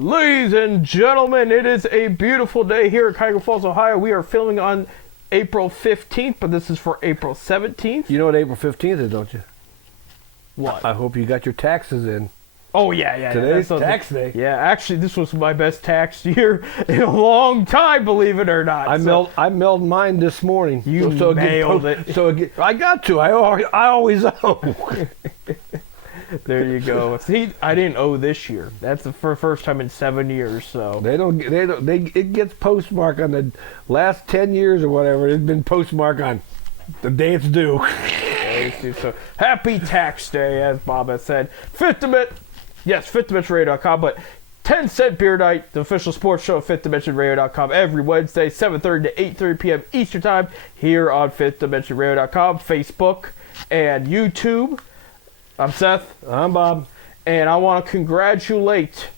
Ladies and gentlemen, it is a beautiful day here at Cuyahoga Falls, Ohio. We are filming on April 15th, but this is for April 17th. You know what April 15th is, don't you? What? I hope you got your taxes in. Oh, yeah. Today's tax day. Yeah, actually, this was my best tax year in a long time, believe it or not. I mailed mine this morning. You mailed it. I got to. I always owe. There you go. See, I didn't owe this year. That's the first time in 7 years. So It gets postmarked on the last 10 years or whatever. It's been postmarked on the day it's due. So happy tax day, as Bob has said. Fifth Dimension, yes, fifthdimensionradio.com, but 10 Cent Beer Night, the official sports show of fifthdimensionradio.com every Wednesday, 7:30 to 8:30 p.m. Eastern Time here on fifthdimensionradio.com, Facebook, and YouTube. I'm Seth. I'm Bob. And I want to congratulate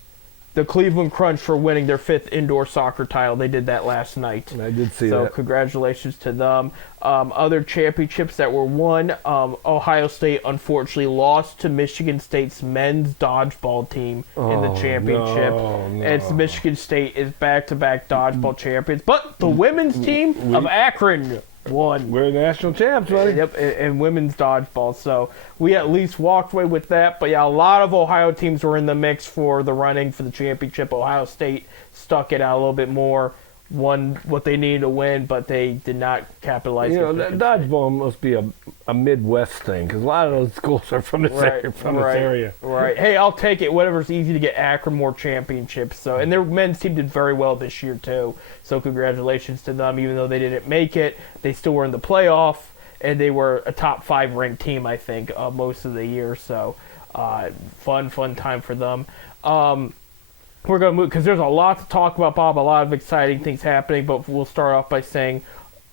the Cleveland Crunch for winning their 5th indoor soccer title. They did that last night. I did see that. So congratulations to them. Other championships that were won, Ohio State unfortunately lost to Michigan State's men's dodgeball team in the championship. No. And Michigan State is back-to-back dodgeball champions. But the women's team of Akron won. We're national champs, buddy. Yep, and women's dodgeball. So we at least walked away with that. But yeah, a lot of Ohio teams were in the mix for the running for the championship. Ohio State stuck it out a little bit more, won what they needed to win, but they did not capitalize. You know, that dodgeball must be a Midwest thing, because a lot of those schools are from this area. Right. Hey, I'll take it. Whatever's easy to get Akron more championships. So, and their men's team did very well this year too. So congratulations to them. Even though they didn't make it, they still were in the playoff, and they were a top 5 ranked team, I think, most of the year. So fun time for them. We're going to move, because there's a lot to talk about, Bob, a lot of exciting things happening, but we'll start off by saying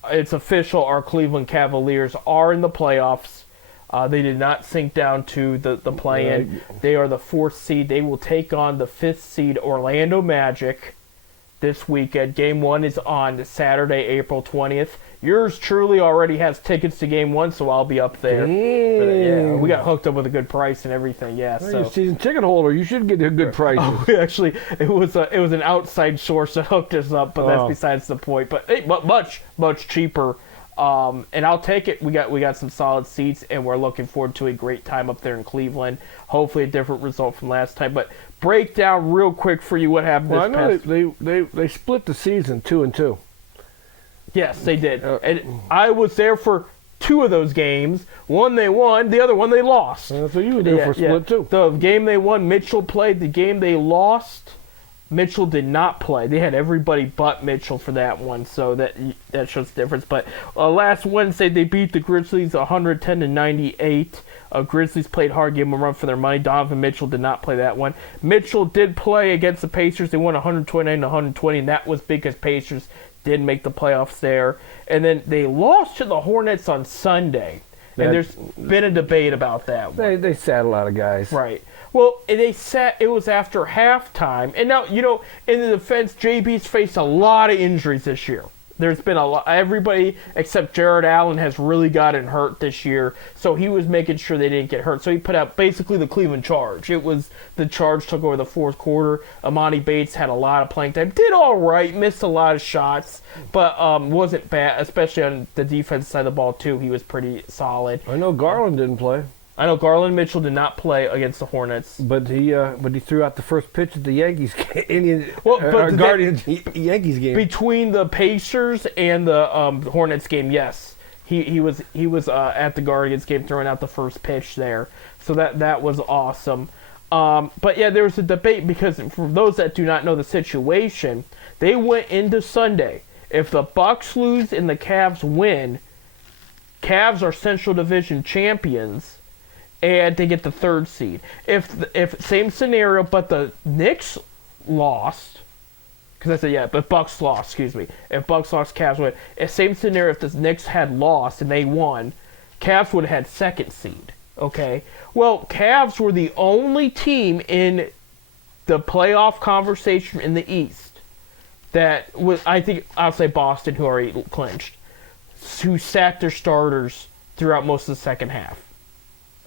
it's official, our Cleveland Cavaliers are in the playoffs. They did not sink down to the play-in. Right. They are the 4th seed. They will take on the 5th seed Orlando Magic this weekend. Game 1 is on Saturday, April 20th. Yours truly already has tickets to Game 1, so I'll be up there. Yeah, we got hooked up with a good price and everything. Yeah, well, you're a season ticket holder. You should get a good price. Oh, actually, it was an outside source that hooked us up, but that's besides the point. But hey, much cheaper. And I'll take it. We got some solid seats, and we're looking forward to a great time up there in Cleveland. Hopefully, a different result from last time. But break down real quick for you what happened. Well, I know they split the season 2-2. Yes, they did. And I was there for 2 of those games. One they won, the other one they lost. So you were there for split too. The game they won, Mitchell played. The game they lost, Mitchell did not play. They had everybody but Mitchell for that one, so that shows the difference. But last Wednesday, they beat the Grizzlies 110-98. Grizzlies played hard, gave them a run for their money. Donovan Mitchell did not play that one. Mitchell did play against the Pacers. They won 129-120, and that was because Pacers did make the playoffs there. And then they lost to the Hornets on Sunday. And there's been a debate about that one. They sat a lot of guys. Right. Well, it was after halftime. And now, you know, in the defense, JB's faced a lot of injuries this year. There's been a lot. Everybody except Jared Allen has really gotten hurt this year, so he was making sure they didn't get hurt. So he put out basically the Cleveland Charge. It was the Charge took over the 4th quarter. Amani Bates had a lot of playing time. Did all right, missed a lot of shots, but wasn't bad, especially on the defense side of the ball, too. He was pretty solid. I know Garland didn't play. I know Garland Mitchell did not play against the Hornets, but he threw out the first pitch at the Yankees Guardians Yankees game between the Pacers and the Hornets game. Yes, he was at the Guardians game throwing out the first pitch there, so that was awesome. But yeah, there was a debate because for those that do not know the situation, they went into Sunday. If the Bucks lose and the Cavs win, Cavs are Central Division champions. And they get the 3rd seed. If same scenario, but the Knicks lost, because I said but Bucks lost. Excuse me. If Bucks lost, Cavs win. If same scenario, if the Knicks had lost and they won, Cavs would have had 2nd seed. Okay. Well, Cavs were the only team in the playoff conversation in the East that was. I think I'll say Boston, who already clinched, who sat their starters throughout most of the second half.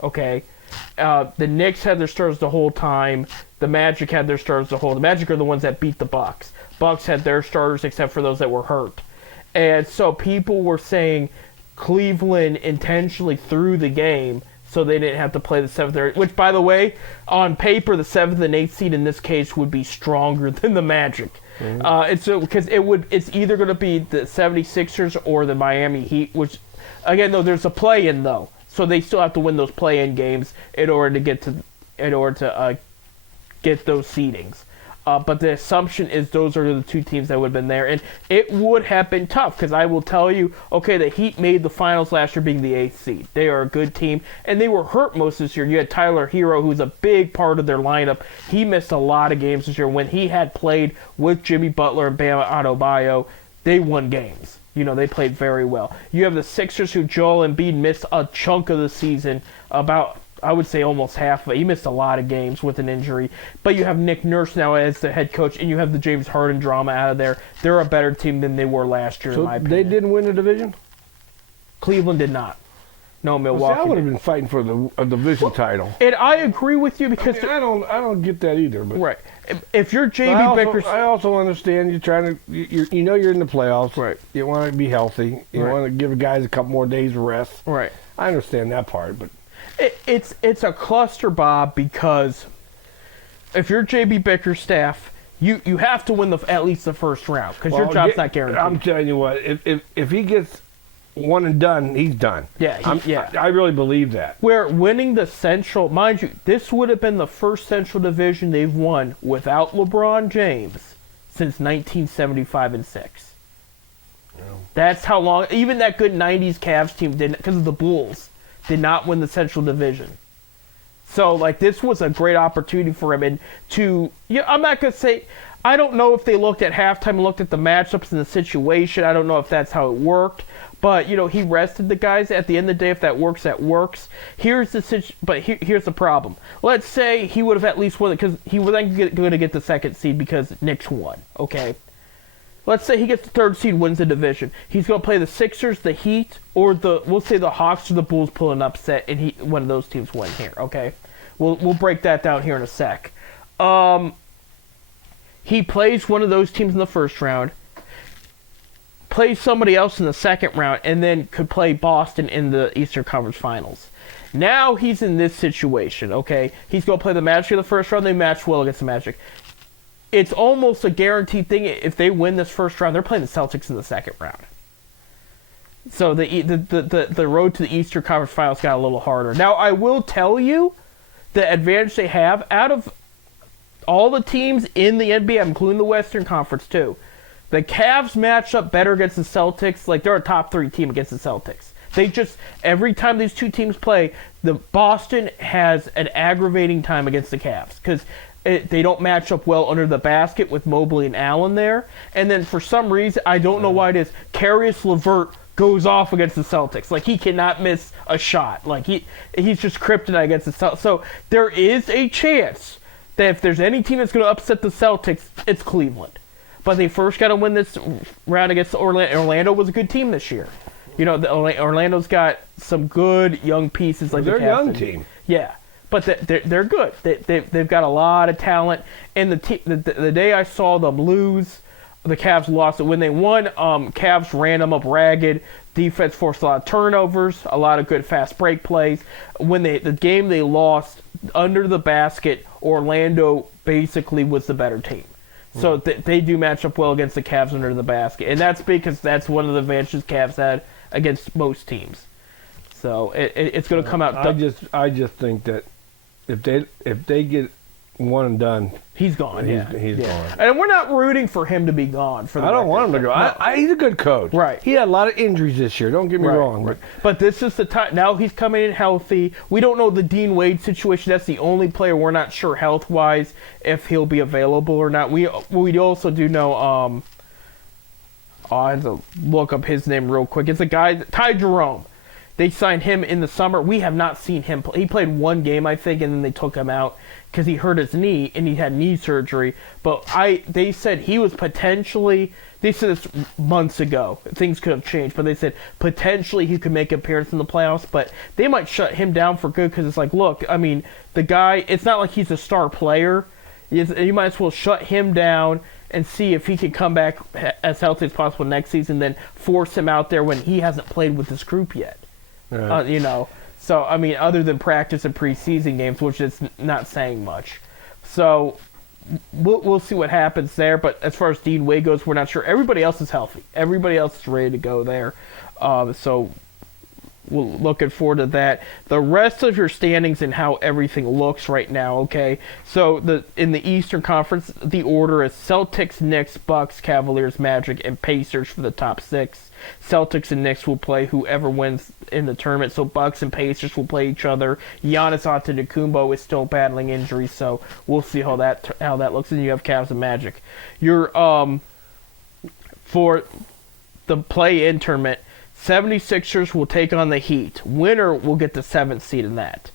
Okay, The Knicks had their starters the whole time. The Magic had their starters the whole. The Magic are the ones that beat the Bucks. Bucks had their starters except for those that were hurt. And so people were saying Cleveland intentionally threw the game so they didn't have to play the 7th or 8th, which, by the way, on paper, the 7th and 8th seed in this case would be stronger than the Magic. Because it's either going to be the 76ers or the Miami Heat, which, again, though, there's a play-in, though. So they still have to win those play-in games in order to get those seedings. But the assumption is those are the two teams that would have been there. And it would have been tough because I will tell you, okay, the Heat made the finals last year being the 8th seed. They are a good team. And they were hurt most this year. You had Tyler Hero, who's a big part of their lineup. He missed a lot of games this year. When he had played with Jimmy Butler and Bam Adebayo, they won games. They played very well. You have the Sixers, who Joel Embiid missed a chunk of the season, about, I would say, almost half of it. He missed a lot of games with an injury. But you have Nick Nurse now as the head coach, and you have the James Harden drama out of there. They're a better team than they were last year, in my opinion. They didn't win the division? Cleveland did not. No, Milwaukee. I would have been fighting for a division title. And I agree with you because I don't get that either. But right. If you're JB Bickerstaff, I also understand you're trying to. You're in the playoffs. Right. You want to be healthy. You want to give guys a couple more days of rest. Right. I understand that part, but it's a cluster, Bob, because if you're JB Bickerstaff, you have to win at least the first round because your job's not guaranteed. I'm telling you what, if he gets one and done, he's done. Yeah, I really believe that. Where winning the Central, mind you, this would have been the first Central Division they've won without LeBron James since 1975 and 6. No. That's how long. Even that good '90s Cavs team didn't, because of the Bulls, did not win the Central Division. So, this was a great opportunity for him. And I'm not going to say, I don't know if they looked at halftime and looked at the matchups and the situation. I don't know if that's how it worked. But, he rested the guys. At the end of the day, if that works, that works. Here's the problem. Let's say he would have at least won it, because he was then going to get the second seed because Knicks won, okay? Let's say he gets the third seed, wins the division. He's going to play the Sixers, the Heat, or we'll say the Hawks or the Bulls pull an upset, and one of those teams win here, okay? We'll break that down here in a sec. He plays one of those teams in the first round, plays somebody else in the second round, and then could play Boston in the Eastern Conference Finals. Now he's in this situation, okay? He's going to play the Magic in the first round. They match well against the Magic. It's almost a guaranteed thing. If they win this first round, they're playing the Celtics in the second round. So the road to the Eastern Conference Finals got a little harder. Now, I will tell you the advantage they have out of all the teams in the NBA, including the Western Conference too. The Cavs match up better against the Celtics. They're a top 3 team against the Celtics. Every time these two teams play, the Boston has an aggravating time against the Cavs because they don't match up well under the basket with Mobley and Allen there. And then for some reason, I don't know why it is, Caris LeVert goes off against the Celtics. He cannot miss a shot. He's just kryptonite against the Celtics. So there is a chance that if there's any team that's going to upset the Celtics, it's Cleveland. But they first got to win this round against Orlando. Orlando was a good team this year. Orlando's got some good young pieces. They're a young team. Yeah, but they're good. They've got a lot of talent. And the day I saw them lose, the Cavs lost it. When they won, Cavs ran them up ragged. Defense forced a lot of turnovers, a lot of good fast break plays. When the game they lost, under the basket, Orlando basically was the better team. So they do match up well against the Cavs under the basket. And that's because that's one of the advantages Cavs had against most teams. So it's going to come out. I just think that if they get one and done, he's gone. He's gone. And we're not rooting for him to be gone. I don't want him to go. No. He's a good coach. Right. He had a lot of injuries this year. Don't get me wrong. Right. But this is the time. Now he's coming in healthy. We don't know the Dean Wade situation. That's the only player we're not sure health-wise if he'll be available or not. We also do know. I have to look up his name real quick. It's a guy, Ty Jerome. They signed him in the summer. We have not seen him play. He played one game, I think, and then they took him out because he hurt his knee and he had knee surgery. But they said he was potentially they said this months ago. Things could have changed, but they said potentially he could make an appearance in the playoffs, but they might shut him down for good because it's like, look, I mean, the guy, it's not like he's a star player. You might as well shut him down and see if he can come back as healthy as possible next season, then force him out there when he hasn't played with this group yet. Right. You know, so, I mean, other than practice and preseason games, which is not saying much. So we'll see what happens there, but as far as Dean Wade goes, we're not sure. Everybody else is healthy. Everybody else is ready to go there. So we're looking forward to that. The rest of your standings and how everything looks right now, okay? So in the Eastern Conference, the order is Celtics, Knicks, Bucks, Cavaliers, Magic, and Pacers for the top 6. Celtics and Knicks will play whoever wins in the tournament. So Bucks and Pacers will play each other. Giannis Antetokounmpo is still battling injuries, so we'll see how that looks. And you have Cavs and Magic. For the play-in tournament, 76ers will take on the Heat. Winner will get the 7th seed in that.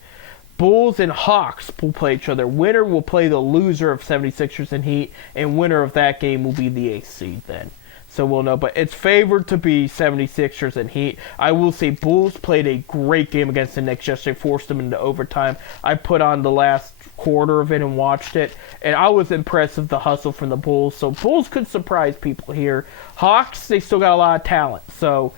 Bulls and Hawks will play each other. Winner will play the loser of 76ers and Heat, and winner of that game will be the 8th seed then. So we'll know. But it's favored to be 76ers and Heat. I will say Bulls played a great game against the Knicks yesterday, forced them into overtime. I put on the last quarter of it and watched it, and I was impressed with the hustle from the Bulls. So Bulls could surprise people here. Hawks, they still got a lot of talent, so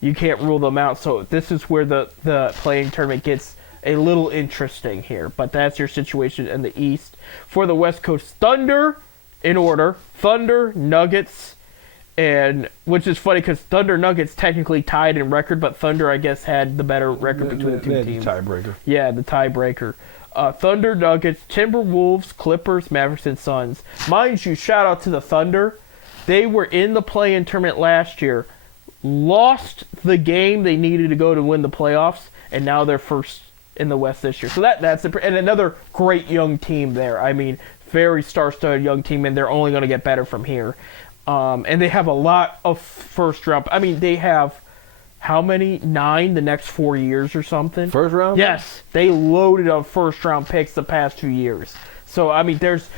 you can't rule them out. So this is where the playing tournament gets a little interesting here. But that's your situation in the East. For the West Coast, Thunder, in order, Thunder, Nuggets, and which is funny because Thunder Nuggets technically tied in record, but Thunder, I guess, had the better record between the two teams. Tiebreaker. Yeah, the tiebreaker. Thunder, Nuggets, Timberwolves, Clippers, Mavericks, and Suns. Mind you, shout out to the Thunder. They were in the play-in tournament last year, lost the game they needed to go to win the playoffs, and now they're first in the West this year. So that's and another great young team there. I mean, very star-studded young team, and they're only going to get better from here. And they have a lot of first round. I mean, they have how many? 9 the next 4 years or something. First round? Yes, they loaded on first round picks the past 2 years. So I mean, there's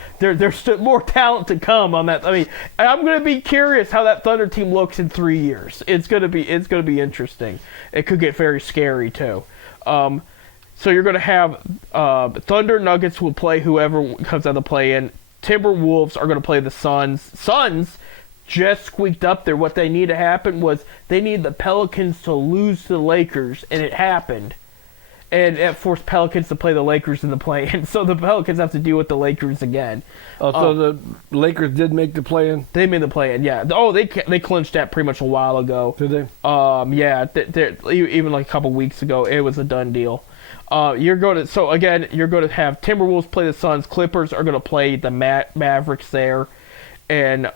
still more talent to come on that. I mean, I'm gonna be curious how that Thunder team looks in 3 years. It's gonna be interesting. It could get very scary too. So you're gonna have Thunder, Nuggets will play whoever comes out of the play-in. Timberwolves are gonna play the Suns. Suns just squeaked up there. What they need to happen was they need the Pelicans to lose to the Lakers, and it happened. And it forced Pelicans to play the Lakers in the play-in. So the Pelicans have to deal with the Lakers again. So the Lakers did make the play-in? They made the play-in, yeah. Oh, they clinched that pretty much a while ago. Did they? Yeah, even like a couple weeks ago, it was a done deal. You're going to have Timberwolves play the Suns. Clippers are going to play the Mavericks there. And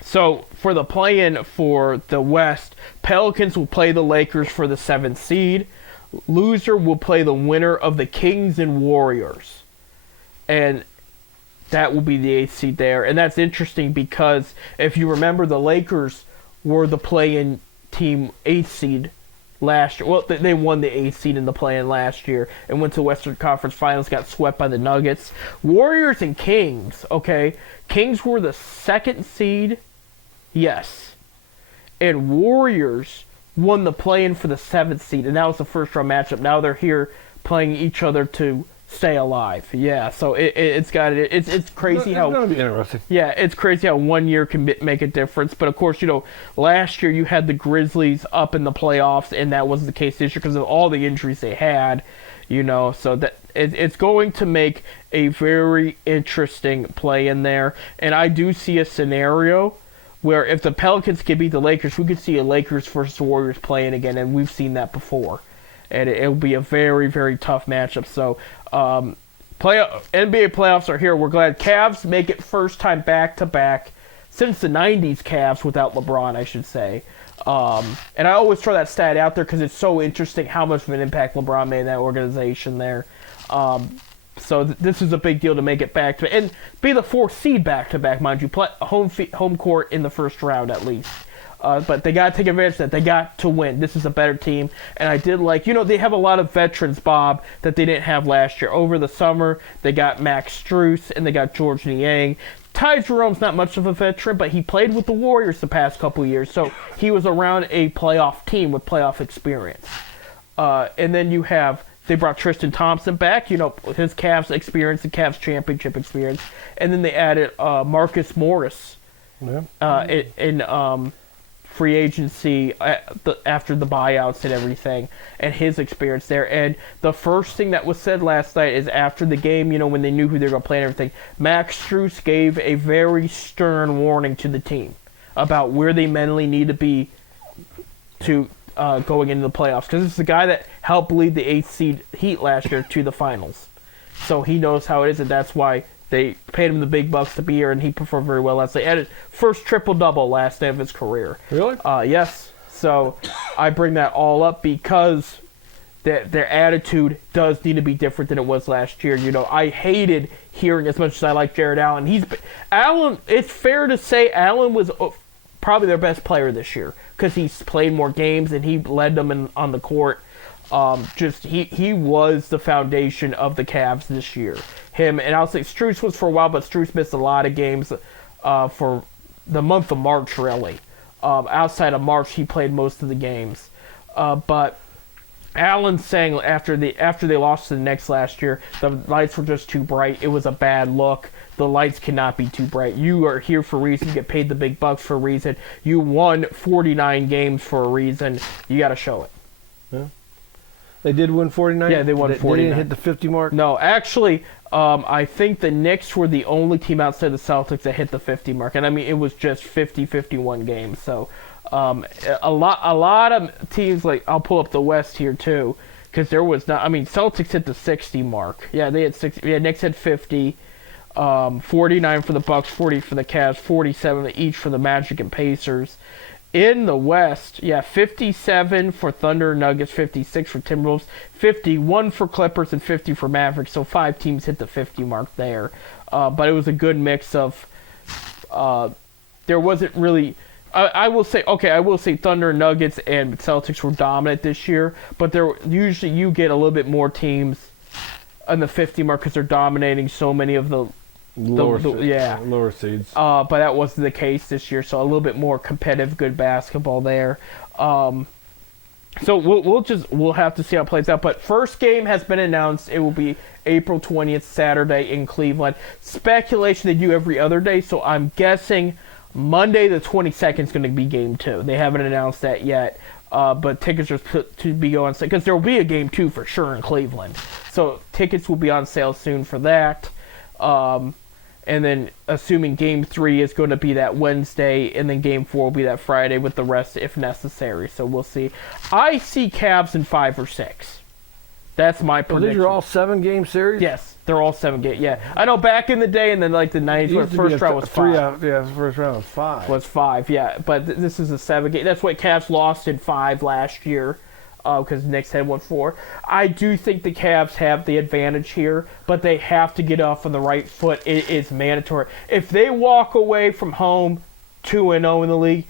so for the play-in for the West, Pelicans will play the Lakers for the 7th seed. Loser will play the winner of the Kings and Warriors. And that will be the 8th seed there. And that's interesting because if you remember, the Lakers were the play-in team 8th seed last year. Well, they won the 8th seed in the play-in last year and went to Western Conference Finals, got swept by the Nuggets. Warriors and Kings, okay. Kings were the 2nd seed. Yes. And Warriors won the play-in for the 7th seed, and that was the first round matchup. Now they're here playing each other to stay alive. Yeah, so it's crazy how it's gonna be interesting. Yeah, it's crazy how 1 year can make a difference. But of course, last year you had the Grizzlies up in the playoffs, and that wasn't the case this year because of all the injuries they had. So that it's going to make a very interesting play in there, and I do see a scenario where if the Pelicans can beat the Lakers, we could see a Lakers versus Warriors playing again, and we've seen that before. And it'll be a very, very tough matchup. So, NBA playoffs are here. We're glad Cavs make it first time back-to-back since the 90s Cavs without LeBron, I should say. And I always throw that stat out there because it's so interesting how much of an impact LeBron made in that organization there. So this is a big deal to make it back to and be the 4th seed back-to-back, mind you. Play home court in the first round at least. But they got to take advantage of that. They got to win. This is a better team. And I did they have a lot of veterans, Bob, that they didn't have last year. Over the summer, they got Max Strus and they got George Niang. Ty Jerome's not much of a veteran, but he played with the Warriors the past couple years, so he was around a playoff team with playoff experience. And then they brought Tristan Thompson back, his Cavs experience, the Cavs championship experience, and then they added Marcus Morris in free agency after the buyouts and everything, and his experience there. And the first thing that was said last night is after the game, when they knew who they were going to play and everything, Max Strus gave a very stern warning to the team about where they mentally need to be to going into the playoffs, because this is the guy that helped lead the 8th seed Heat last year to the finals. So he knows how it is, and that's why they paid him the big bucks to be here, and he performed very well last night. He had his first triple-double last night of his career. Really? Yes. So I bring that all up because their attitude does need to be different than it was last year. I hated hearing, as much as I like Jared Allen. It's fair to say Allen was probably their best player this year because he's played more games and he led them on the court. He was the foundation of the Cavs this year. Him, and I'll say Strus was for a while, but Strus missed a lot of games for the month of March, really. Outside of March, he played most of the games. But Allen saying after they lost to the Knicks last year, the lights were just too bright. It was a bad look. The lights cannot be too bright. You are here for a reason. You get paid the big bucks for a reason. You won 49 games for a reason. You got to show it. Yeah. They did win 49? Yeah, they won 49. They didn't hit the 50 mark? No, actually, I think the Knicks were the only team outside the Celtics that hit the 50 mark. And, it was just 50-51 games. So, a lot of teams, like, I'll pull up the West here, too, because there was not... Celtics hit the 60 mark. Yeah, they had 60. Yeah, Knicks had 50. 49 for the Bucks, 40 for the Cavs, 47 each for the Magic and Pacers. In the West, 57 for Thunder, Nuggets, 56 for Timberwolves, 51 for Clippers, and 50 for Mavericks. So 5 teams hit the 50 mark there. But it was a good mix of... there wasn't really... I will say Thunder, Nuggets, and Celtics were dominant this year. But usually you get a little bit more teams on the 50 mark because they're dominating so many of the... Lower seeds. But that wasn't the case this year, so a little bit more competitive, good basketball there. So we'll have to see how it plays out. But first game has been announced. It will be April 20th, Saturday in Cleveland. Speculation they do every other day, so I'm guessing Monday the 22nd is going to be game 2. They haven't announced that yet. But tickets are to be on sale because there will be a game 2 for sure in Cleveland. So tickets will be on sale soon for that. And then assuming game 3 is going to be that Wednesday, and then game 4 will be that Friday with the rest if necessary. So we'll see. I see Cavs in 5 or 6. That's my prediction. These are all 7-game series? Yes, they're all 7-game. Yeah, I know back in the day, and then like the 90s, where the first round was 5. The first round was 5. Was 5, yeah. But this is a 7-game. That's what Cavs lost in 5 last year. Because Knicks had won 4. I do think the Cavs have the advantage here, but they have to get off on the right foot. It is mandatory. If they walk away from home 2-0 in the league,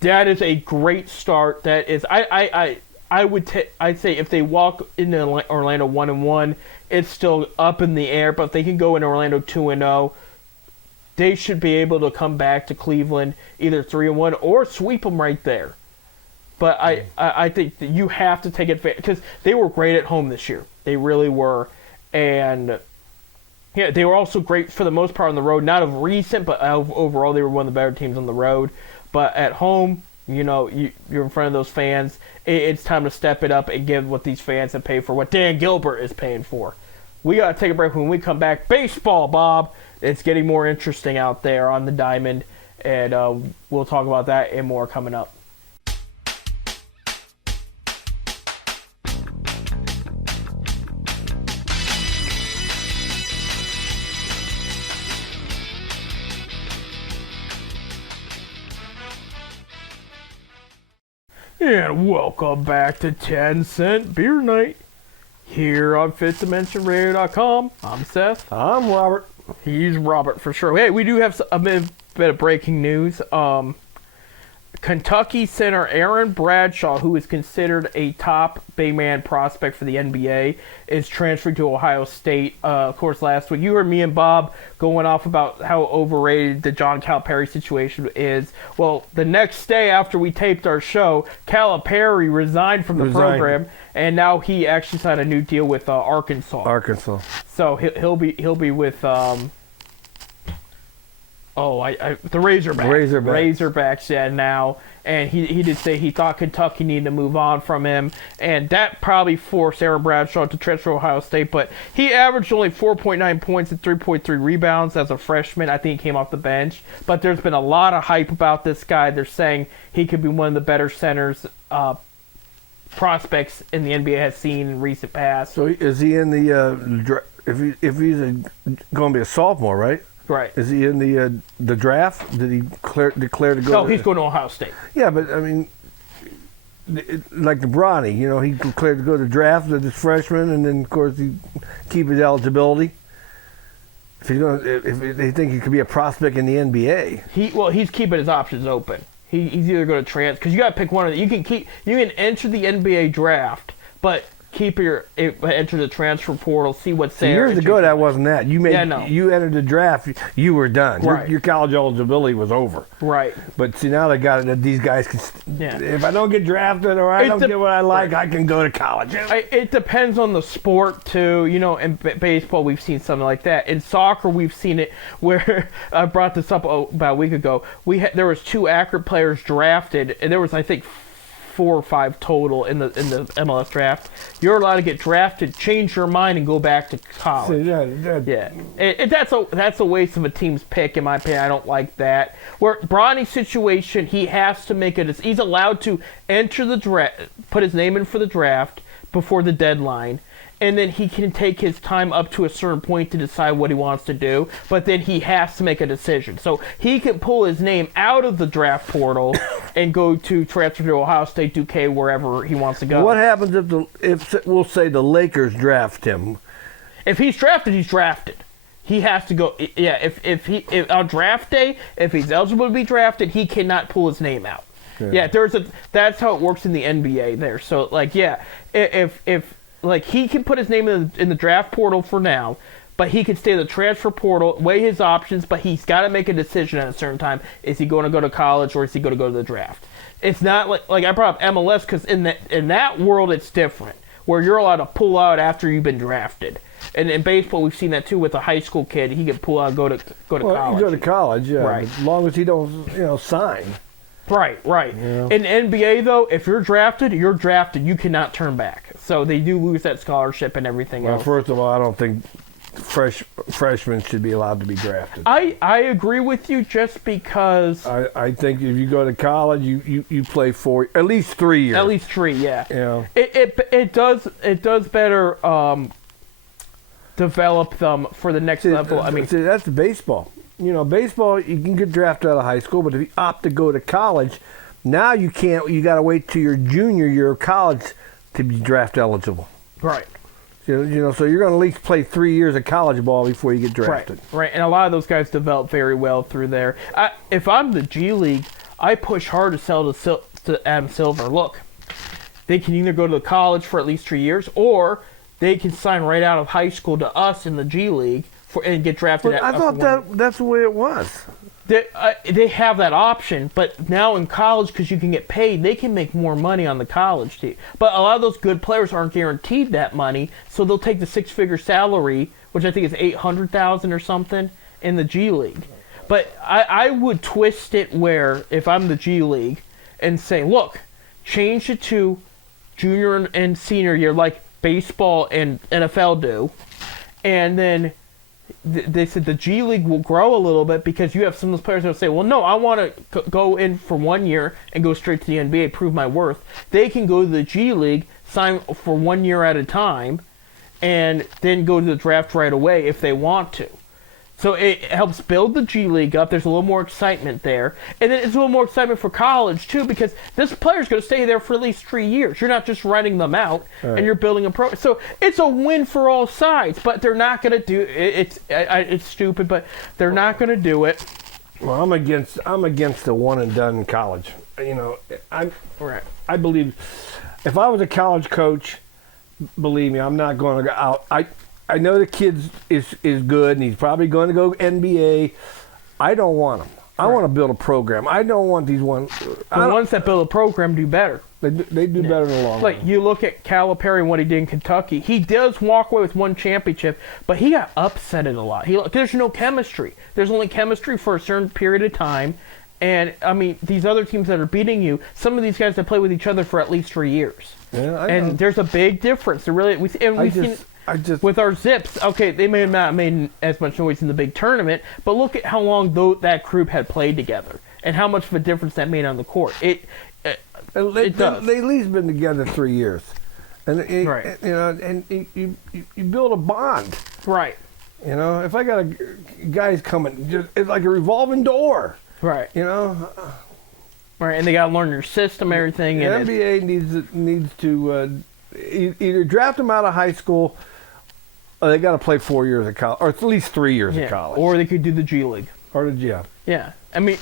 that is a great start. That is, I'd say if they walk into Orlando 1-1, it's still up in the air. But if they can go in Orlando 2-0, they should be able to come back to Cleveland either 3-1 or sweep them right there. But I think that you have to take advantage because they were great at home this year. They really were. And yeah, they were also great for the most part on the road. Not of recent, but overall they were one of the better teams on the road. But at home, you're in front of those fans. It's time to step it up and give what these fans have paid for, what Dan Gilbert is paying for. We got to take a break. When we come back, baseball, Bob. It's getting more interesting out there on the diamond. And we'll talk about that and more coming up. And welcome back to 10 Cent Beer Night here on FifthDimensionRadio.com. I'm Seth. I'm Robert. He's Robert for sure. Hey, we do have a bit of breaking news. Kentucky center Aaron Bradshaw, who is considered a top big man prospect for the NBA, is transferring to Ohio State. Of course, last week you heard me and Bob going off about how overrated the John Calipari situation is. Well, the next day after we taped our show, Calipari resigned from the program, and now he actually signed a new deal with Arkansas. So he'll be with the Razorbacks, yeah, now. And he did say he thought Kentucky needed to move on from him, and that probably forced Aaron Bradshaw to transfer to Ohio State. But he averaged only 4.9 points and 3.3 rebounds as a freshman. I think he came off the bench. But there's been a lot of hype about this guy. They're saying he could be one of the better centers prospects in the NBA has seen in recent past. So is he in the if he's going to be a sophomore, right? Right. Is he in the draft? Did he declare to go? No, he's going to Ohio State. Yeah, but I mean, like the Bronny, he declared to go to the draft as a freshman, and then of course he keep his eligibility. If they think he could be a prospect in the NBA, he's keeping his options open. He's either going to transfer, because you got to pick one of them. You can enter the NBA draft, but enter the transfer portal, see what's there. Years ago, that wasn't that. You entered the draft, you were done. Right. Your college eligibility was over. Right. But see, now they got it that these guys can. Yeah. If I don't get drafted or I don't get what I like, I can go to college. It depends on the sport too. In baseball, we've seen something like that. In soccer, we've seen it where I brought this up about a week ago. There was 2 Akron players drafted, and there was, I think, 4 or 5 total in the MLS draft. You're allowed to get drafted, change your mind, and go back to college. That's a waste of a team's pick, in my opinion. I don't like that. Where Bronny's situation, he has to make he's allowed to enter the draft, put his name in for the draft before the deadline, and then he can take his time up to a certain point to decide what he wants to do, but then he has to make a decision. So he can pull his name out of the draft portal and go to transfer to Ohio State, Duquesne, wherever he wants to go. What happens if we'll say the Lakers draft him? If he's drafted, he's drafted. He has to go. Yeah, if on draft day, if he's eligible to be drafted, he cannot pull his name out. Yeah, that's how it works in the NBA there. So if he can put his name in the draft portal for now, but he can stay in the transfer portal, weigh his options, but he's got to make a decision at a certain time. Is he going to go to college or is he going to go to the draft? It's not like I brought up MLS because in that world it's different, where you're allowed to pull out after you've been drafted. And in baseball, we've seen that too with a high school kid. He can pull out and go to college. He go to college, yeah. Right. As long as he don't sign. Right. Yeah. In NBA, though, if you're drafted, you're drafted. You cannot turn back. So they do lose that scholarship and everything else. First of all, I don't think freshmen should be allowed to be drafted. I agree with you just because... I think if you go to college, you play for at least 3 years. At least 3, yeah. Yeah. It does better develop them for the next level. I mean, that's the baseball. Baseball, you can get drafted out of high school, but if you opt to go to college, now you can't. You got to wait till your junior year of college to be draft eligible. Right. So you're going to at least play 3 years of college ball before you get drafted. Right. And a lot of those guys develop very well through there. If I'm the G League, I push hard to sell to Adam Silver. Look, they can either go to college for at least 3 years, or they can sign right out of high school to us in the G League and get drafted. But I thought that's the way it was. They have that option, but now in college, because you can get paid, they can make more money on the college team. But a lot of those good players aren't guaranteed that money, so they'll take the 6-figure salary, which I think is $800,000 or something, in the G League. But I would twist it where, if I'm the G League, and say, look, change it to junior and senior year like baseball and NFL do, and then they said the G League will grow a little bit because you have some of those players that will say, well, no, I want to go in for 1 year and go straight to the NBA, prove my worth. They can go to the G League, sign for 1 year at a time, and then go to the draft right away if they want to. So it helps build the G League up. There's a little more excitement there. And then it's a little more excitement for college, too, because this player's going to stay there for at least 3 years. You're not just renting them out, and you're building a pro. So it's a win for all sides, but they're not going to do it. It's stupid, but they're not going to do it. Well, I'm against the one and done in college. you know, I Right. I believe if I was a college coach, believe me, I'm not going to go out. I know the kid is good and he's probably going to go NBA. I don't want him. I want to build a program. I don't want these ones. The ones that build a program do better. They do better in the long Like run. you look at Calipari and what he did in Kentucky. He does walk away with one championship, but he got upsetted a lot. There's no chemistry. There's only chemistry for a certain period of time. And I mean, these other teams that are beating you, some of these guys have played with each other for at least 3 years. Yeah, I And know. there's a big difference. There really, we've seen I just with our Zips. Okay, they may have not made as much noise in the big tournament, but look at how long that group had played together and how much of a difference that made on the court. It does. They at least been together 3 years, and Right. you know, and you build a bond. Right, You know, if I got guys coming, it's like a revolving door. right, You know, right, and they got to learn your system, everything. the And NBA needs to either draft them out of high school, or they got to play 4 years of college, or at least 3 years of college, or they could do the G League. or the yeah. Yeah, I mean,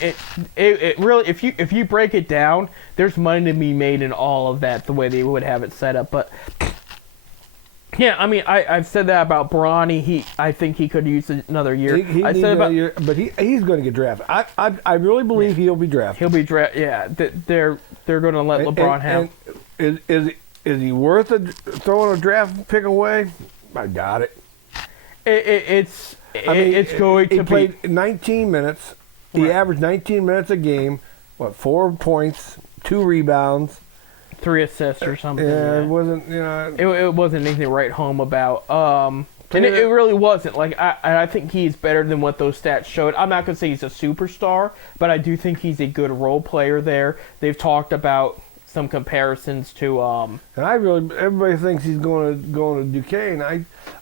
it really, if you break it down, there's money to be made in all of that, the way they would have it set up. But yeah, I mean, I've said that about Bronny. I think he could use another year. He I needs said about another year, but he's going to get drafted. I really believe he'll be drafted. he'll be drafted. Yeah, they're going to let LeBron have. And is he worth throwing a draft pick away? I got it. It's going he to played be 19 minutes. He Right. averaged 19 minutes a game. 4 points, 2 rebounds. 3 assists or something. Yeah, Yeah. it wasn't. You know, It wasn't anything to write home about. And Player- it really wasn't. Like I think he's better than what those stats showed. I'm not gonna say he's a superstar, but I do think he's a good role player there. They've talked about some comparisons to and everybody thinks he's going to Duquesne.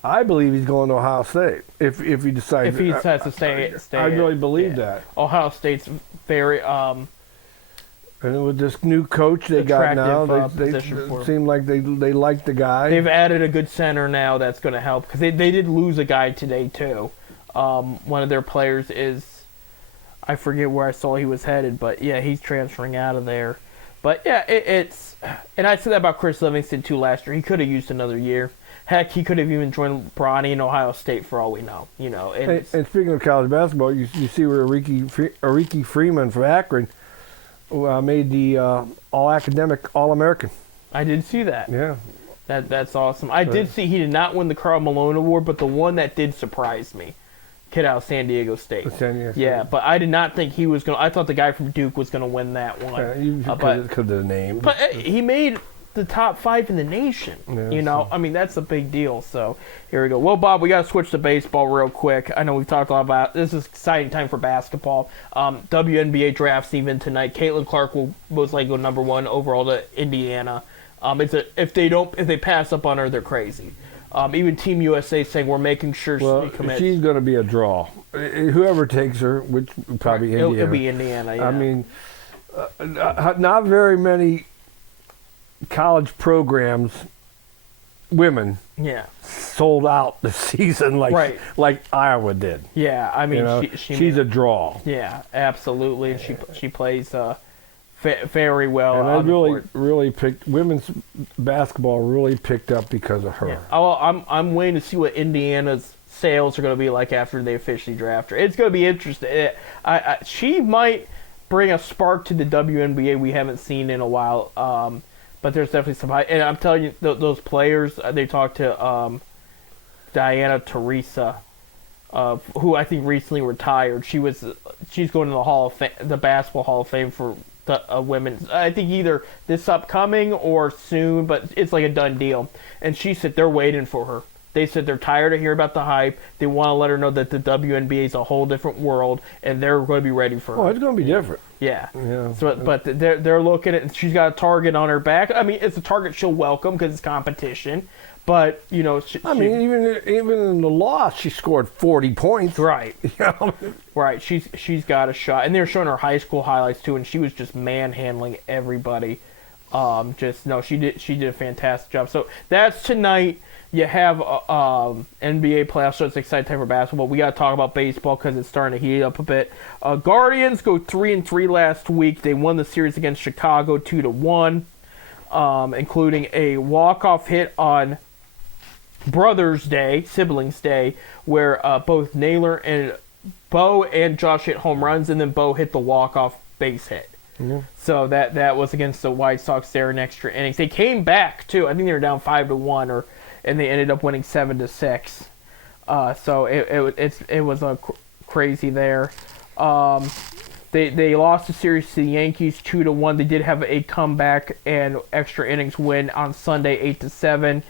I believe he's going to Ohio State if he decides. if he decides to stay. I really believe yeah. that. Ohio State's very And with this new coach they got now, Attractive, they position for him. seem like they like the guy. They've added a good center now that's going to help because they did lose a guy today too. One of their players is, I forget where I saw he was headed, but yeah, he's transferring out of there. But yeah, it's, and I said that about Chris Livingston too last year. He could have used another year. Heck, he could have even joined Bronny in Ohio State for all we know. You know, And speaking of college basketball, you see where Ariki Freeman from Akron made the all-academic All-American. I did see that. Yeah. That's awesome. I did see he did not win the Karl Malone Award, but the one that did surprise me, kid out of San Diego State. San Diego State. Yeah, but I did not think he was going to. I thought the guy from Duke was going to win that one. Yeah, you could have named. But he made the top 5 in the nation. Yeah, you know, I mean, that's a big deal. So here we go. Well, Bob, we got to switch to baseball real quick. I know we've talked a lot about this. Is exciting time for basketball. WNBA drafts even tonight. Caitlin Clark will most likely go number 1 overall to Indiana. If they pass up on her, they're crazy. Even Team USA saying we're making sure well, she commits. she's going to be a draw. Whoever takes her, which probably Indiana. It'll be Indiana. Yeah. I mean, not very many college programs, women, yeah, sold out the season like Iowa did. yeah. I mean, You know, she's a draw. yeah, absolutely. And she plays very well. And on the court. really picked women's basketball really picked up because of her. Yeah. Oh, I'm waiting to see what Indiana's sales are going to be like after they officially draft her. It's going to be interesting. She might bring a spark to the WNBA we haven't seen in a while. But there's definitely some high. And I'm telling you, those players. They talked to Diana Teresa, who I think recently retired. She's going to the Hall of Fame, the Basketball Hall of Fame for the women. I think either this upcoming or soon, but it's like a done deal. And she said they're waiting for her. They said they're tired of hearing about the hype. They want to let her know that the WNBA is a whole different world, and they're going to be ready for her. Oh, it's going to be different. Yeah. Yeah. So, but they're looking at. She's got a target on her back. I mean, it's a target she'll welcome because it's competition. But you know, even in the loss, she scored 40 points. right, You know? right. She's got a shot, and they're showing her high school highlights too, and she was just manhandling everybody. She did a fantastic job. So that's tonight. you have NBA playoffs, so it's an exciting time for basketball. We got to talk about baseball because it's starting to heat up a bit. Guardians go 3-3 last week. They won the series against Chicago 2-1, including a walk-off hit on Brothers Day, Siblings Day, where both Naylor and Bo and Josh hit home runs, and then Bo hit the walk-off base hit. Mm-hmm. So that was against the White Sox there in extra innings. They came back too. I think they were down 5-1, and they ended up winning 7-6. So it was crazy there. They lost the series to the Yankees 2-1. They did have a comeback and extra innings win on Sunday 8-7.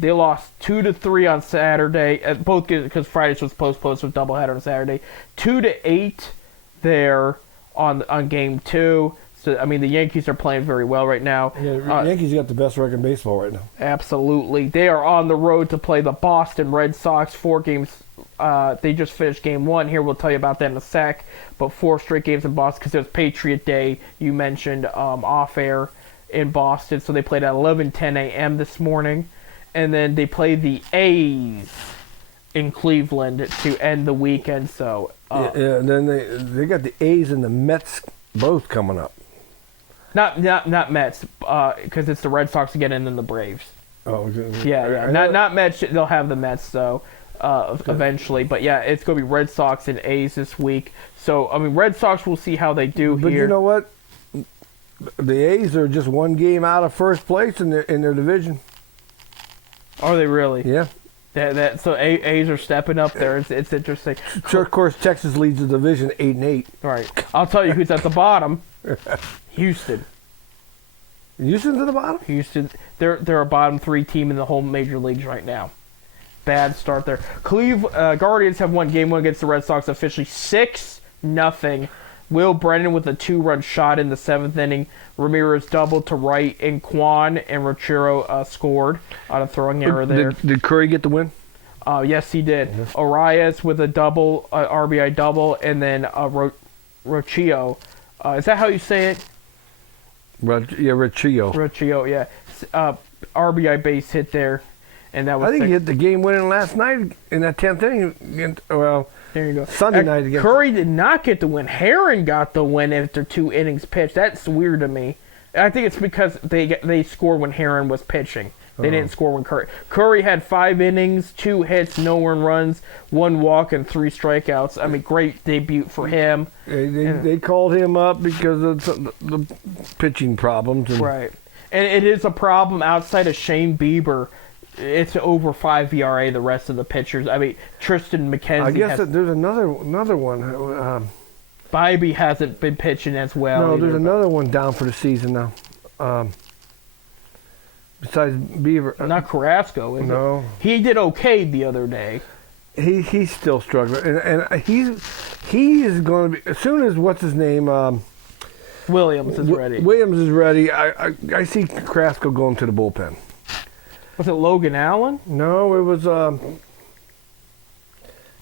They lost 2-3 on Saturday, both because Friday was postponed, so doubleheader on Saturday. 2-8 there on game 2. So I mean, the Yankees are playing very well right now. Yeah, Yankees got the best record in baseball right now. Absolutely, they are on the road to play the Boston Red Sox. 4 games. They just finished game 1 here. We'll tell you about that in a sec. But 4 straight games in Boston because it was Patriot Day. You mentioned off air in Boston, so they played at 11:10 a.m. this morning. And then they play the A's in Cleveland to end the weekend. So and then they got the A's and the Mets both coming up. not Mets because it's the Red Sox again and then the Braves. Oh, Yeah. Not Mets. They'll have the Mets though eventually. But yeah, it's gonna be Red Sox and A's this week. So I mean, Red Sox. We'll see how they do But here. you know what? The A's are just 1 game out of first place in their division. Are they really? Yeah. So A's are stepping up there. It's interesting. So of course Texas leads the division 8-8. All right. I'll tell you who's at the bottom. Houston. Houston's at the bottom. Houston. They're a bottom 3 team in the whole major leagues right now. Bad start there. Guardians have won game 1 against the Red Sox officially 6-0. Will Brennan with a 2-run shot in the 7th inning. Ramirez doubled to right, and Kwan and Rochero scored on a throwing error there. Did Curry get the win? Yes, he did. Arias with a double, RBI double, and then Rochio. Is that how you say it? Riccio. Rochio, yeah. RBI base hit there, and that was. I think he hit the game winning last night in that 10th inning. Well, there you go. Sunday night against Curry did not get the win. Herron got the win after 2 innings pitched. That's weird to me. I think it's because they scored when Herron was pitching. They didn't score when Curry had 5 innings, 2 hits, no earned runs, 1 walk, and 3 strikeouts. I mean, great debut for him. They called him up because of the pitching problems. Right. And it is a problem outside of Shane Bieber. It's over 5 ERA, the rest of the pitchers. I mean, Tristan McKenzie. I guess there's another one. Bibee hasn't been pitching as well. No, either, there's another one down for the season now. Besides Beaver. Not Carrasco, is no. it? He did okay the other day. He's still struggling. And he is going to be, as soon as, what's his name? Williams is ready. Williams is ready. I see Carrasco going to the bullpen. Was it Logan Allen? No, it was. God,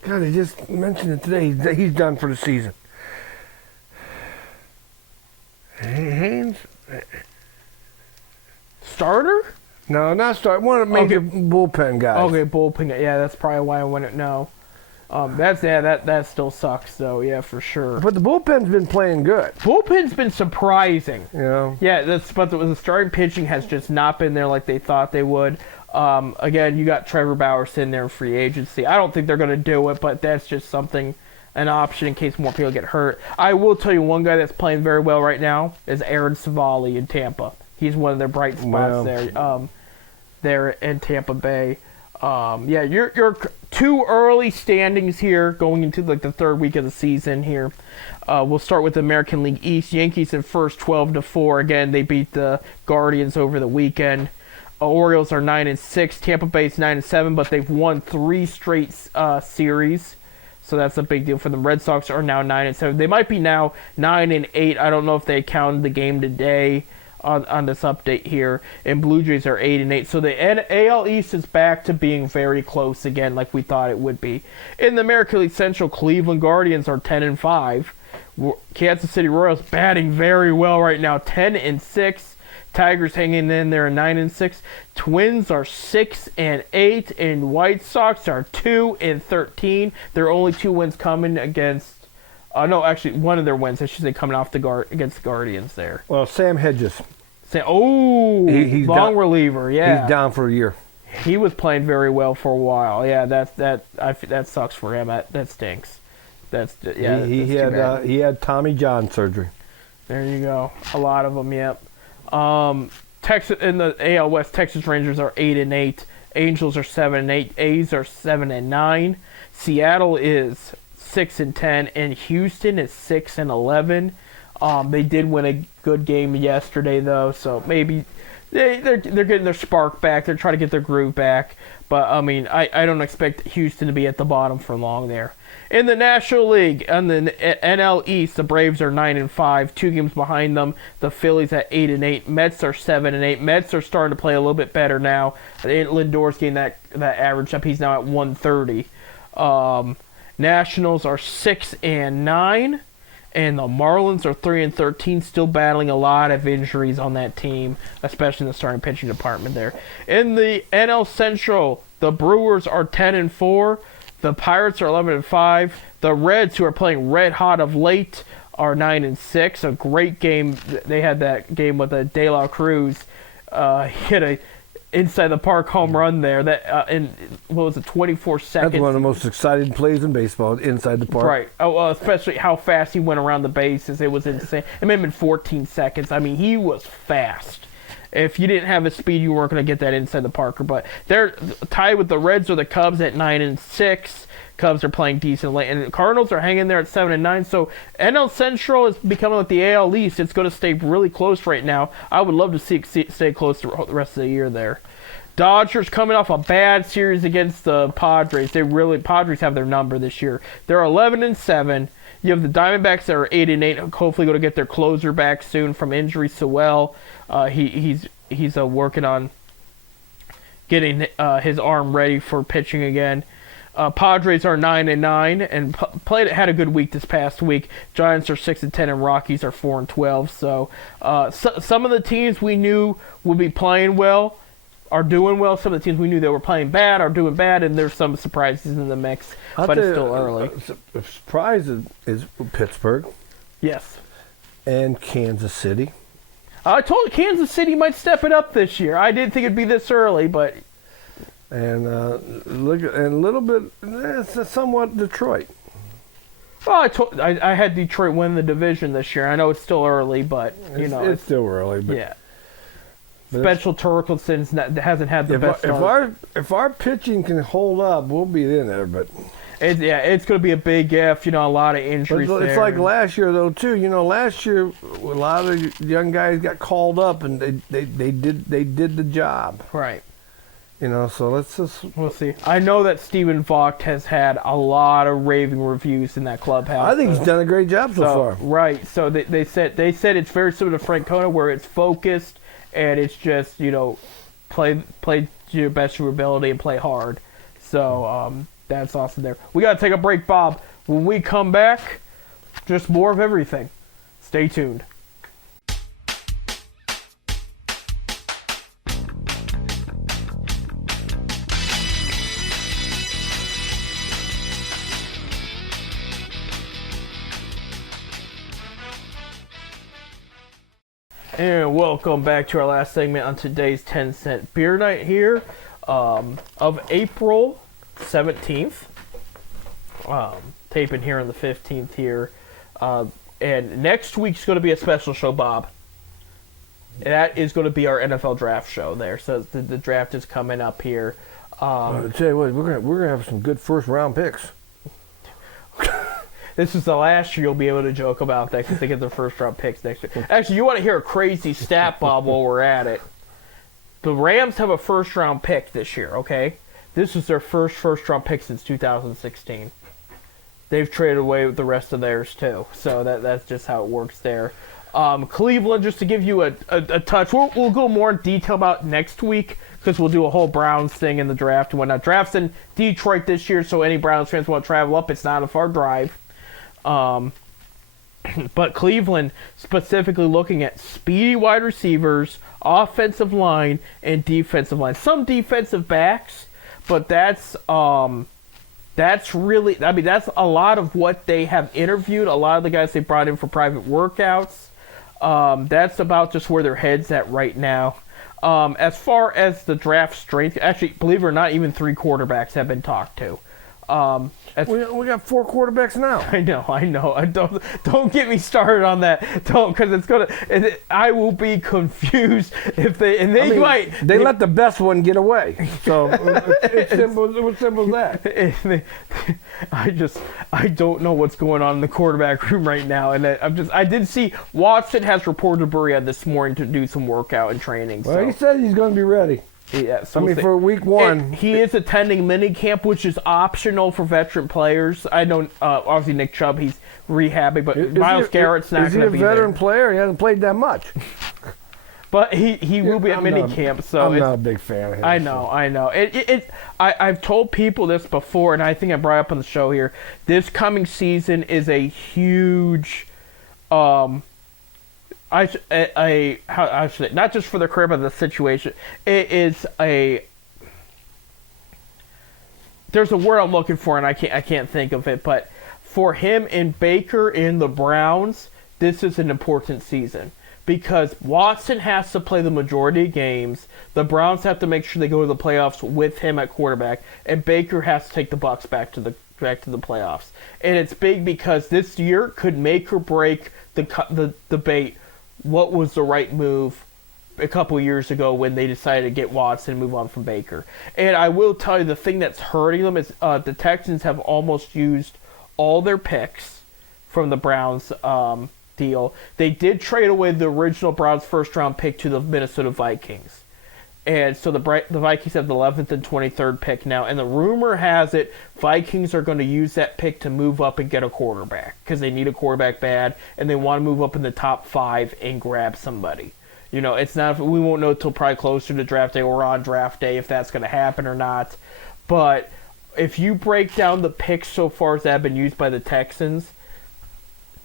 I just mentioned it today. He's done for the season. Haynes? Starter? No, not start. One of the major bullpen guys. Okay, bullpen. Yeah, that's probably why I wouldn't know. That still sucks though. Yeah, for sure. But the bullpen's been playing good. Bullpen's been surprising. You know. Yeah, but the starting pitching has just not been there like they thought they would. Again, you got Trevor Bauer sitting there in free agency. I don't think they're going to do it, but that's just an option in case more people get hurt. I will tell you one guy that's playing very well right now is Aaron Savali in Tampa. He's one of their bright spots there in Tampa Bay. Yeah, you're too early standings here going into like the 3rd week of the season here. We'll start with the American League East. Yankees in first 12-4. Again, they beat the Guardians over the weekend. Orioles are 9-6. Tampa Bay's 9-7, but they've won 3 straight series. So that's a big deal for them. Red Sox are now 9-7. They might be now 9-8. I don't know if they counted the game today on this update here. And Blue Jays are 8-8. So the AL East is back to being very close again, like we thought it would be. In the American League Central, Cleveland Guardians are 10-5. Kansas City Royals batting very well right now, 10-6. Tigers hanging in there at 9-6. Twins are 6-8, and White Sox are 2-13. Their only 2 wins coming against. No, actually, one of their wins, I should say, coming off against the Guardians there. Well, Sam Hedges. He's long down, reliever, yeah. He's down for a year. He was playing very well for a while. Yeah, that sucks for him. That stinks. He had Tommy John surgery. There you go. A lot of them. Yep. Texas in the AL West, Texas Rangers are 8-8. Angels are 7-8. A's are 7-9. Seattle is 6-10, and Houston is 6-11. They did win a good game yesterday, though, so maybe they're getting their spark back. They're trying to get their groove back. But, I mean, I don't expect Houston to be at the bottom for long there. In the National League, in the NL East, the Braves are 9-5, 2 games behind them. The Phillies at 8-8. Mets are 7-8. Mets are starting to play a little bit better now. Lindor's getting that average up. He's now at 130. Nationals are 6-9. And the Marlins are 3-13, still battling a lot of injuries on that team, especially in the starting pitching department there. In the NL Central, the Brewers are 10-4. The Pirates are 11-5. The Reds, who are playing red hot of late, are 9-6. A great game. They had that game with De La Cruz. Hit a inside the park home run there. That in what was it, 24 seconds? That's one of the most exciting plays in baseball, inside the park. Right. Oh, especially how fast he went around the bases. It was insane. It may have been 14 seconds. I mean, he was fast. If you didn't have his speed, you weren't going to get that inside the parker. But they're tied with the Reds or the Cubs at 9-6. Cubs are playing decently, and the Cardinals are hanging there at 7-9. So NL Central is becoming like the AL East. It's going to stay really close right now. I would love to see it stay close the rest of the year there. Dodgers coming off a bad series against the Padres. Padres have their number this year. They're 11-7. You have the Diamondbacks that are 8-8. Hopefully, going to get their closer back soon from injury. Sewell, he's working on getting his arm ready for pitching again. Padres are 9-9 and had a good week this past week. Giants are 6-10 and Rockies are 4-12. So some of the teams we knew would be playing well are doing well. Some of the teams we knew that were playing bad are doing bad, and there's some surprises in the mix. But it's still early. A surprise is Pittsburgh. Yes. And Kansas City. I told Kansas City might step it up this year. I didn't think it'd be this early, but. And look, and a little bit, somewhat Detroit. Well, I had Detroit win the division this year. I know it's still early, but it's still early. But, yeah. Special Torkelson's hasn't had the best start. If our pitching can hold up, we'll be in there. But it's going to be a big if. A lot of injuries. But it's like last year though too. Last year a lot of young guys got called up and they did the job. Right. So we'll see. I know that Stephen Vogt has had a lot of raving reviews in that clubhouse. I think he's done a great job so far. Right. So they said it's very similar to Francona, where it's focused and it's just play to your best of your ability and play hard. So that's awesome there. We got to take a break, Bob. When we come back, just more of everything. Stay tuned. And welcome back to our last segment on today's 10-cent beer night here of April 17th. Taping here on the 15th here. And next week's going to be a special show, Bob. That is going to be our NFL draft show there. So the draft is coming up here. I'll tell you what, we're gonna have some good first round picks. This is the last year you'll be able to joke about that because they get their first round picks next year. Actually, you want to hear a crazy stat, Bob, while we're at it. The Rams have a first round pick this year, okay? This is their first round pick since 2016. They've traded away with the rest of theirs, too. So that's just how it works there. Cleveland, just to give you a touch, we'll go more in detail about next week because we'll do a whole Browns thing in the draft and whatnot. Draft's in Detroit this year, so any Browns fans want to travel up, it's not a far drive. But Cleveland specifically looking at speedy wide receivers, offensive line, and defensive line. Some defensive backs, but that's really, I mean, that's a lot of what they have interviewed. A lot of the guys they brought in for private workouts. That's about just where their head's at right now. As far as the draft strength, actually, believe it or not, even 3 quarterbacks have been talked to. We got 4 quarterbacks now. I know. I don't get me started on that. Don't, because it's gonna. I will be confused if they might. They let the best one get away. So it's simple. It's simple as that. I don't know what's going on in the quarterback room right now, and I did see Watson has reported Berea this morning to do some workout and training. Well, so. He said he's going to be ready. Yeah, so for week 1. And he is attending minicamp, which is optional for veteran players. I know, obviously, Nick Chubb, he's rehabbing, but Myles Garrett's not going to be there. Is he a veteran player? He hasn't played that much. But he will be at minicamp, so I'm not a big fan of him. I know. I've told people this before, and I think I brought it up on the show here. This coming season is a huge, how should I, not just for the career, but the situation. It is there's a word I'm looking for, and I can't think of it. But for him and Baker in the Browns, this is an important season because Watson has to play the majority of games. The Browns have to make sure they go to the playoffs with him at quarterback, and Baker has to take the Bucs back to the playoffs. And it's big because this year could make or break the debate. What was the right move a couple years ago when they decided to get Watson and move on from Baker? And I will tell you, the thing that's hurting them is the Texans have almost used all their picks from the Browns deal. They did trade away the original Browns first-round pick to the Minnesota Vikings. And so the Vikings have the 11th and 23rd pick now. And the rumor has it Vikings are going to use that pick to move up and get a quarterback because they need a quarterback bad, and they want to move up in the top 5 and grab somebody. You know, it's not. We won't know until probably closer to draft day or on draft day if that's going to happen or not. But if you break down the picks so far as that have been used by the Texans,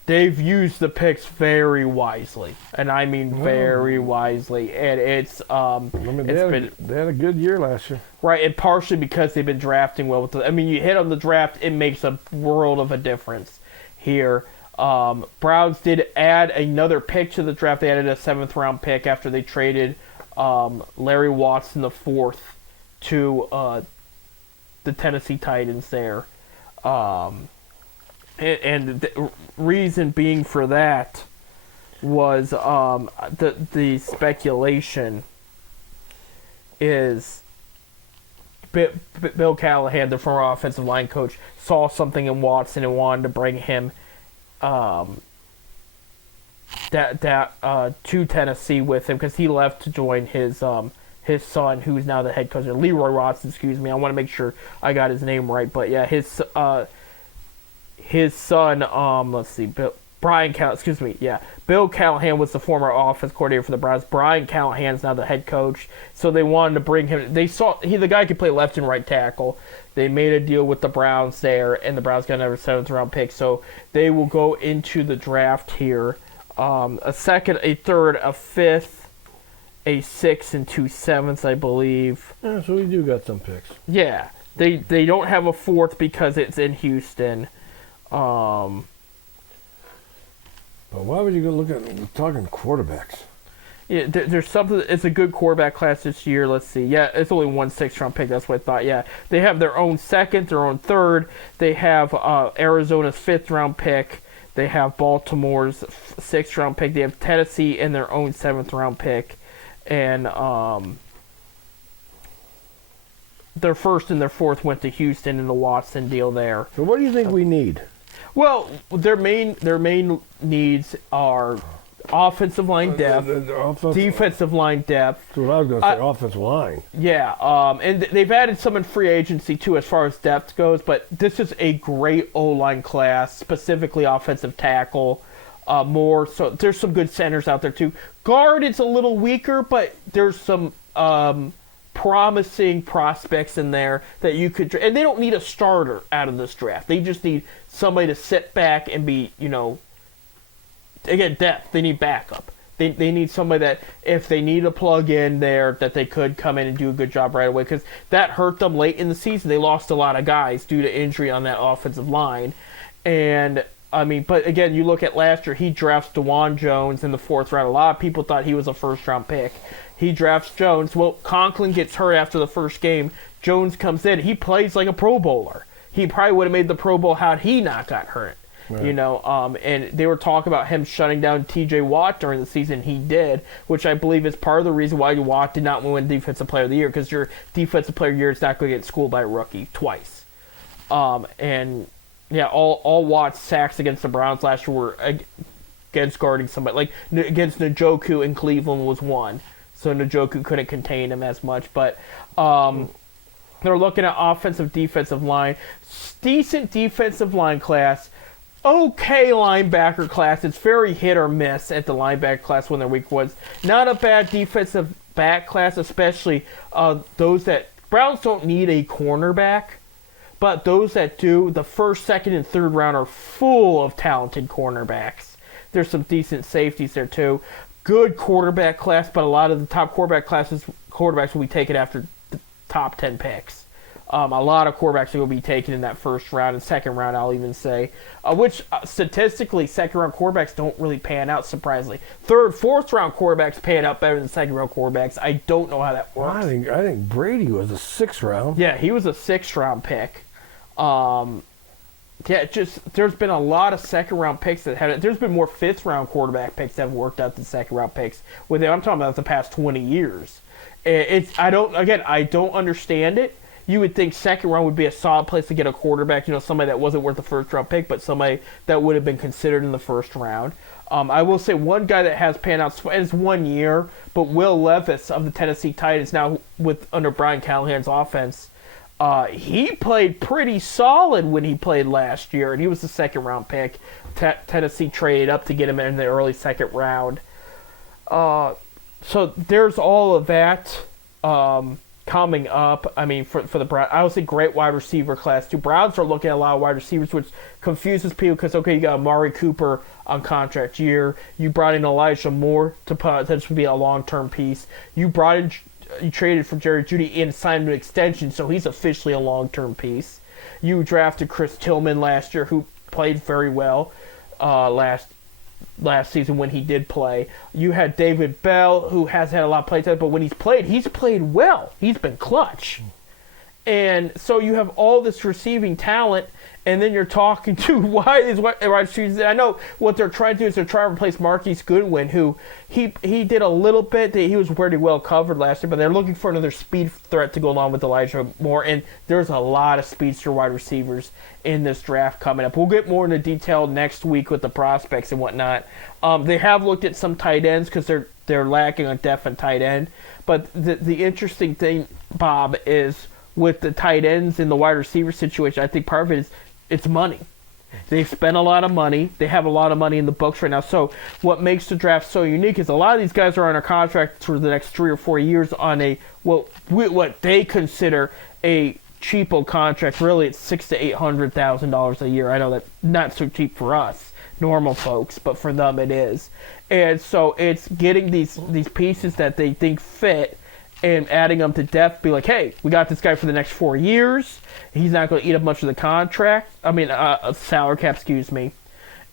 they've used the picks very wisely, and I mean very wisely. And it's they had a good year last year, right? And partially because they've been drafting well. You hit on the draft, it makes a world of a difference here. Browns did add another pick to the draft. They added a 7th round pick after they traded Larry Watson the 4th to the Tennessee Titans there. And the reason being for that was the speculation is Bill Callahan, the former offensive line coach, saw something in Watson and wanted to bring him to Tennessee with him because he left to join his son, who's now the head coach, Leroy Watson. Excuse me, I want to make sure I got his name right. But yeah, his son, Bill Callahan was the former offense coordinator for the Browns. Brian Callahan's now the head coach. So they wanted to bring him. They saw the guy could play left and right tackle. They made a deal with the Browns there, and the Browns got another 7th round pick. So they will go into the draft here. A second, a third, a 5th, a 6th, and 2 7ths, I believe. Yeah, so we do got some picks. Yeah. They don't have a 4th because it's in Houston. But why would you go look at talking quarterbacks? Yeah, there's something. It's a good quarterback class this year. Let's see. Yeah, it's only 1 6th round pick. That's what I thought. Yeah, they have their own 2nd, their own 3rd. They have Arizona's 5th round pick. They have Baltimore's 6th round pick. They have Tennessee in their own 7th round pick, and their 1st and their 4th went to Houston in the Watson deal there. So what do you think we need? Well, their main needs are offensive line depth, defensive line depth. That's what I was going to say, offensive line. Yeah, and they've added some in free agency, too, as far as depth goes, but this is a great O-line class, specifically offensive tackle. So there's some good centers out there, too. Guard, it's a little weaker, but there's some promising prospects in there that you could, and they don't need a starter out of this draft. They just need somebody to sit back and be, again, depth. They need backup. They need somebody that, if they need a plug in there, that they could come in and do a good job right away, because that hurt them late in the season. They lost a lot of guys due to injury on that offensive line. And, I mean, but again, you look at last year, he drafts DeJuan Jones in the 4th round. A lot of people thought he was a first-round pick. He drafts Jones. Well, Conklin gets hurt after the first game. Jones comes in. He plays like a Pro Bowler. He probably would have made the Pro Bowl had he not got hurt. Right. You know, and they were talking about him shutting down T.J. Watt during the season. He did, which I believe is part of the reason why Watt did not win Defensive Player of the Year, because your Defensive Player of the Year is not going to get schooled by a rookie twice. And, yeah, all Watt's sacks against the Browns last year were against guarding somebody. Like, against Njoku in Cleveland was one, so Njoku couldn't contain him as much. But they're looking at offensive, defensive line. Decent defensive line class. Okay linebacker class. It's very hit or miss at the linebacker class when they're week ones. Not a bad defensive back class, especially those that... Browns don't need a cornerback, but those that do, the 1st, 2nd, and 3rd round are full of talented cornerbacks. There's some decent safeties there too. Good quarterback class, but a lot of the top quarterbacks will be taken after the top 10 picks. A lot of quarterbacks will be taken in that 1st round and 2nd round, I'll even say. Which, statistically, 2nd-round quarterbacks don't really pan out, surprisingly. 3rd, 4th-round quarterbacks pan out better than 2nd-round quarterbacks. I don't know how that works. I think Brady was a 6th round. Yeah, he was a 6th-round pick. Yeah, there's been a lot of 2nd-round picks that had it. There's been more 5th-round quarterback picks that have worked out than 2nd-round picks. I'm talking about the past 20 years. I don't understand it. You would think 2nd round would be a solid place to get a quarterback, somebody that wasn't worth a 1st-round pick, but somebody that would have been considered in the 1st round. I will say one guy that has panned out, and it's 1 year, but Will Levis of the Tennessee Titans, now under Brian Callahan's offense, he played pretty solid when he played last year, and he was the 2nd-round pick. Tennessee traded up to get him in the early 2nd round. So there's all of that. Coming up, I mean, for the Browns, I would say great wide receiver class too. Browns are looking at a lot of wide receivers, which confuses people because, okay, you got Amari Cooper on contract year. You brought in Elijah Moore to potentially be a long-term piece. You traded for Jerry Jeudy and signed an extension, so he's officially a long-term piece. You drafted Chris Tillman last year, who played very well last season when he did play. You had David Bell, who has had a lot of play time, but when he's played well. He's been clutch. And so you have all this receiving talent, and then you're talking to wide receivers. I know what they're trying to do is they're trying to replace Marquise Goodwin, who he did a little bit. He was pretty well covered last year, but they're looking for another speed threat to go along with Elijah Moore, and there's a lot of speedster wide receivers in this draft coming up. We'll get more into detail next week with the prospects and whatnot. They have looked at some tight ends because they're lacking on depth and tight end, but the interesting thing, Bob, is with the tight ends in the wide receiver situation, I think part of it is it's money. They've spent a lot of money. They have a lot of money in the books right now. So what makes the draft so unique is a lot of these guys are on a contract for the next 3 or 4 years on what they consider a cheapo contract. Really, it's $600,000 to $800,000 a year. I know that's not so cheap for us, normal folks, but for them it is. And so it's getting these pieces that they think fit and adding them to depth, be like, hey, we got this guy for the next 4 years. He's not going to eat up much of the salary cap,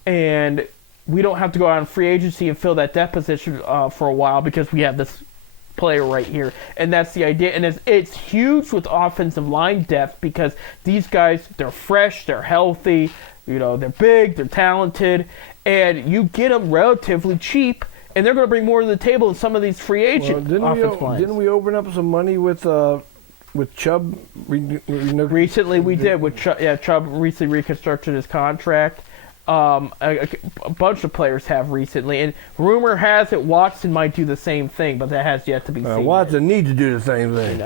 and we don't have to go out on free agency and fill that depth position for a while because we have this player right here. And that's the idea. And it's huge with offensive line depth because these guys, they're fresh, they're healthy, they're big, they're talented, and you get them relatively cheap. And they're going to bring more to the table than some of these free agent offensive lines. Didn't we open up some money with Chubb? Recently we did. With Chubb recently reconstructed his contract. A bunch of players have recently. And rumor has it Watson might do the same thing, but that has yet to be seen. Watson needs to do the same thing.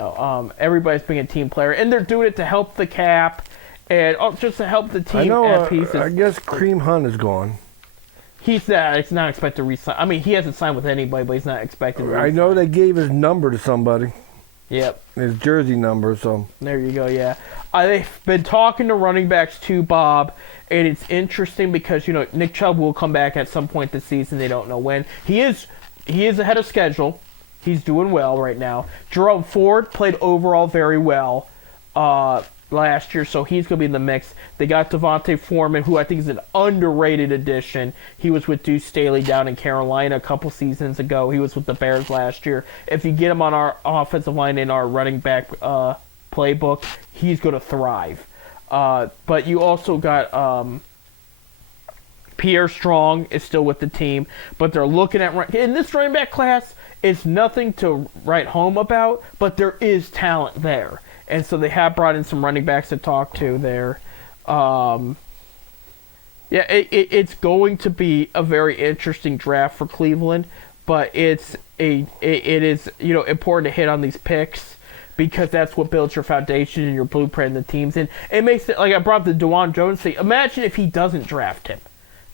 Everybody's being a team player. And they're doing it to help the cap and just to help the team add pieces. I guess Kareem Hunt is gone. He's not expected to resign. I mean, he hasn't signed with anybody, but he's not expected to resign. I know they gave his number to somebody. Yep. his jersey number. So There you go. Yeah, I've been talking to running backs too, Bob, and it's interesting because Nick Chubb will come back at some point this season. They don't know when. He is ahead of schedule. He's doing well right now. Jerome Ford played overall very well last year, so he's going to be in the mix. They got Devontae Foreman, who I think is an underrated addition. He was with Deuce Staley down in Carolina a couple seasons ago. He was with the Bears last year. If you get him on our offensive line in our running back playbook, he's going to thrive. But you also got Pierre Strong is still with the team, but they're looking at in this running back class. It's nothing to write home about, but there is talent there. And so they have brought in some running backs to talk to there. It's going to be a very interesting draft for Cleveland, but it is important to hit on these picks because that's what builds your foundation and your blueprint and the teams. And it makes it, like I brought up the DeJuan Jones thing. Imagine if he doesn't draft him.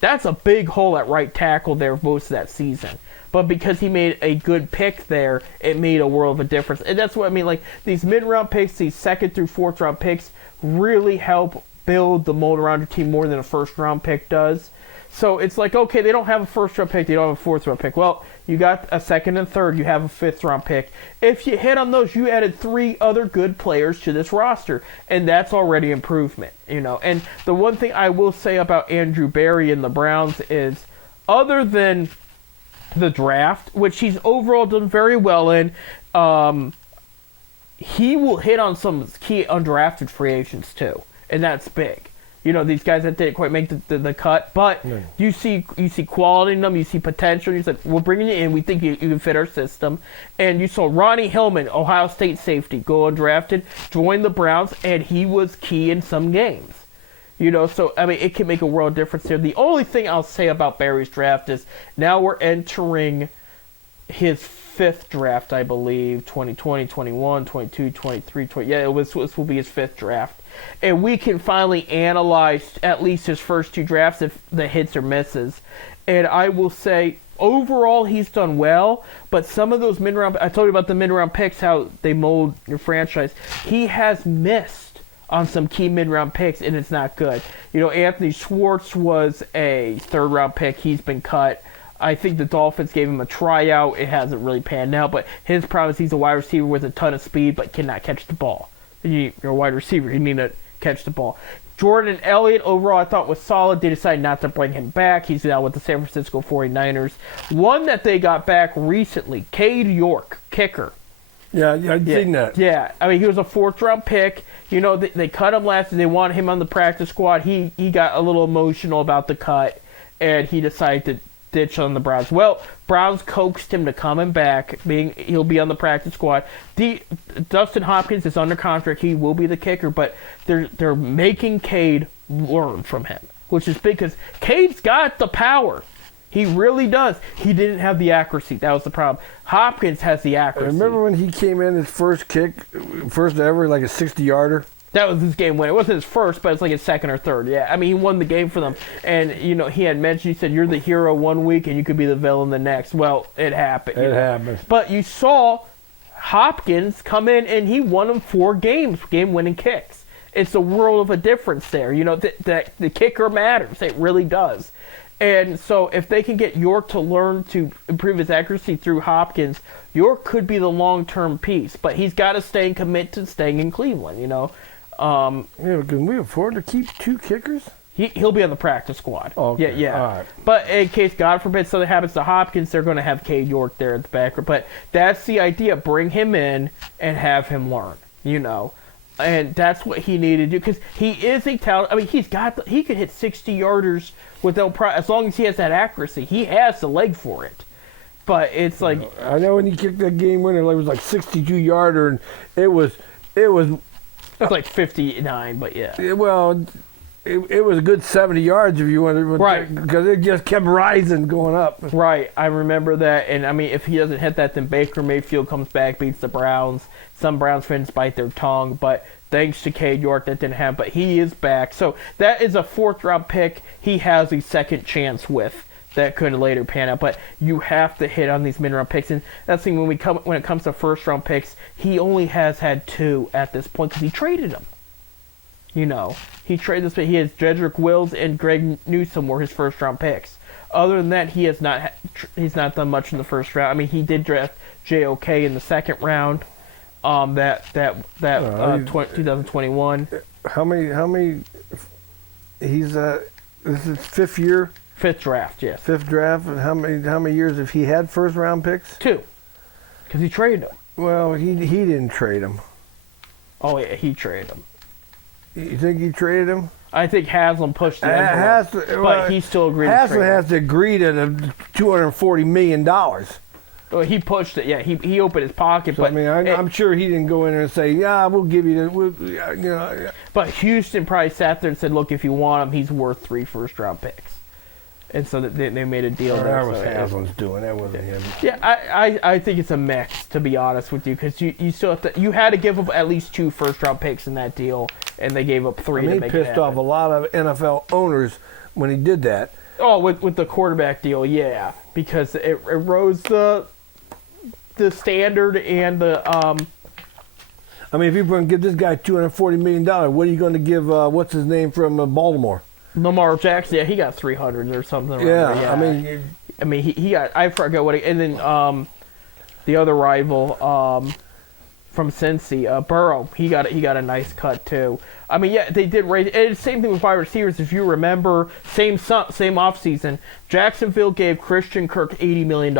That's a big hole at right tackle there most of that season. But because he made a good pick there, it made a world of a difference. And that's what I mean. Like, these mid-round picks, these second through fourth round picks really help build the mold around your team more than a first-round pick does. So it's like, okay, they don't have a first-round pick, they don't have a fourth-round pick. Well, you got a second and third, you have a fifth-round pick. If you hit on those, you added 3 other good players to this roster, and that's already improvement, And the one thing I will say about Andrew Berry and the Browns is, other than the draft, which he's overall done very well in, he will hit on some key undrafted free agents too, and that's big. These guys that didn't quite make the cut, but you see quality in them, you see potential. You said, we're bringing you in, we think you can fit our system. And you saw Ronnie Hillman, Ohio State safety, go undrafted, join the Browns, and he was key in some games. So, I mean, it can make a world of difference here. The only thing I'll say about Barry's draft is now we're entering his 5th draft, I believe, 2020, 21, 22, 23, 20. Yeah, this will be his 5th draft. And we can finally analyze at least his first 2 drafts, if the hits or misses. And I will say, overall, he's done well, but some of those mid-round, I told you about the mid-round picks, how they mold your franchise. He has missed on some key mid-round picks, and it's not good. Anthony Schwartz was a 3rd-round pick. He's been cut. I think the Dolphins gave him a tryout. It hasn't really panned out, but his problem is he's a wide receiver with a ton of speed but cannot catch the ball. You're a wide receiver. You need to catch the ball. Jordan Elliott, overall, I thought was solid. They decided not to bring him back. He's now with the San Francisco 49ers. One that they got back recently, Cade York, kicker. Yeah, I've seen that. Yeah, I mean, he was a 4th-round pick. They cut him last year. They wanted him on the practice squad. He got a little emotional about the cut, and he decided to ditch on the Browns. Well, Browns coaxed him to coming back. He'll be on the practice squad. Dustin Hopkins is under contract. He will be the kicker, but they're making Cade learn from him, which is big because Cade's got the power. He really does. He didn't have the accuracy. That was the problem. Hopkins has the accuracy. Remember when he came in his first kick, first ever, like a 60-yarder? That was his game winner. It wasn't his first, but it's like his 2nd or 3rd. Yeah, I mean, he won the game for them. And, he had mentioned, he said, you're the hero one week and you could be the villain the next. Well, it happened. It happened. But you saw Hopkins come in and he won them 4 games, game-winning kicks. It's a world of a difference there. The kicker matters. It really does. And so if they can get York to learn to improve his accuracy through Hopkins, York could be the long-term piece. But he's got to stay and commit to staying in Cleveland, Can we afford to keep 2 kickers? He'll be on the practice squad. Oh, okay. Yeah. All right. But in case, God forbid, something happens to Hopkins, they're going to have Cade York there at the back. But that's the idea. Bring him in and have him learn, And that's what he needed to do because he is a talent. I mean, he could hit 60-yarders without as long as he has that accuracy. He has the leg for it. But it's like I know when he kicked that game winner, it was like 62-yarder, and it was like 59. But yeah, it was a good 70 yards if you wanted, right? Because it just kept rising, going up. Right, I remember that, and I mean, if he doesn't hit that, then Baker Mayfield comes back, beats the Browns. Some Browns fans bite their tongue, but thanks to Cade York, that didn't happen. But he is back, so that is a 4th-round pick. He has a second chance with that could later pan out. But you have to hit on these mid-round picks, and that's the thing when it comes to first-round picks, he only has had 2 at this point because he traded them. He traded this, but he has Jedrick Wills and Greg Newsome were his first-round picks. Other than that, he's not done much in the first round. I mean, he did draft JOK in the second round. 2021. How many? He's this is 5th year. 5th draft, yes. 5th draft. And how many years have he had first round picks? 2, because he traded them. Well, he didn't trade them. Oh yeah, he traded them. You think he traded him? I think Haslam pushed the envelope, but he still agreed. Haslam has to agree to the $240 million. Well, he pushed it. Yeah, he opened his pocket. So, but I mean, I'm sure he didn't go in there and say, "Yeah, we'll give you the." But Houston probably sat there and said, "Look, if you want him, he's worth 3 first-round picks," and so they made a deal. That was Haslam's doing. That wasn't him. Yeah, I think it's a mix, to be honest with you, because you still have to, you had to give up at least 2 first-round picks in that deal, and they gave up 3 to make it happen. He pissed off a lot of NFL owners when he did that. Oh, with the quarterback deal, yeah, because it rose the standard and the I mean, if you're going to give this guy $240 million, what are you going to give? What's his name from Baltimore? Lamar Jackson. Yeah, he got 300 or something. Yeah, I mean, he got. I forgot what. And then the other rival from Cincy, Burrow. He got a nice cut too. I mean, yeah, they did raise. And same thing with wide receivers. If you remember, same offseason, Jacksonville gave Christian Kirk $80 million.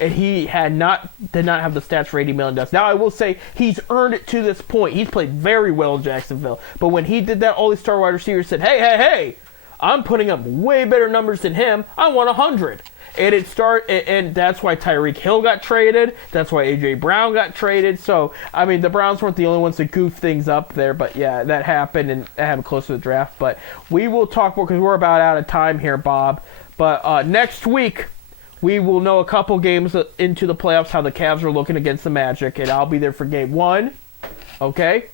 And he did not have the stats for $80 million. Now, I will say he's earned it to this point. He's played very well in Jacksonville. But when he did that, all these star wide receivers said, hey, I'm putting up way better numbers than him. I want 100. And that's why Tyreek Hill got traded. That's why A.J. Brown got traded. So, I mean, the Browns weren't the only ones to goof things up there. But, yeah, that happened, and that happened close to the draft. But we will talk more because we're about out of time here, Bob. But next week, we will know a couple games into the playoffs how the Cavs are looking against the Magic, and I'll be there for Game 1. Okay?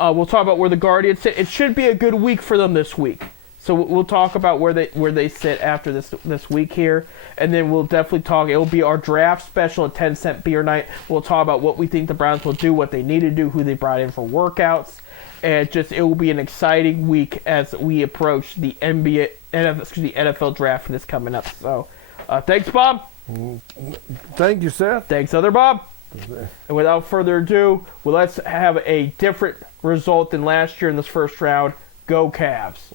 We'll talk about where the Guardians sit. It should be a good week for them this week. So we'll talk about where they sit after this week here, and then we'll definitely talk. It'll be our draft special at 10-cent beer night. We'll talk about what we think the Browns will do, what they need to do, who they brought in for workouts, and it will be an exciting week as we approach the NFL draft that's coming up. So. Thanks, Bob. Thank you, Seth. Thanks, other Bob. And without further ado, let's have a different result than last year in this first round. Go Cavs.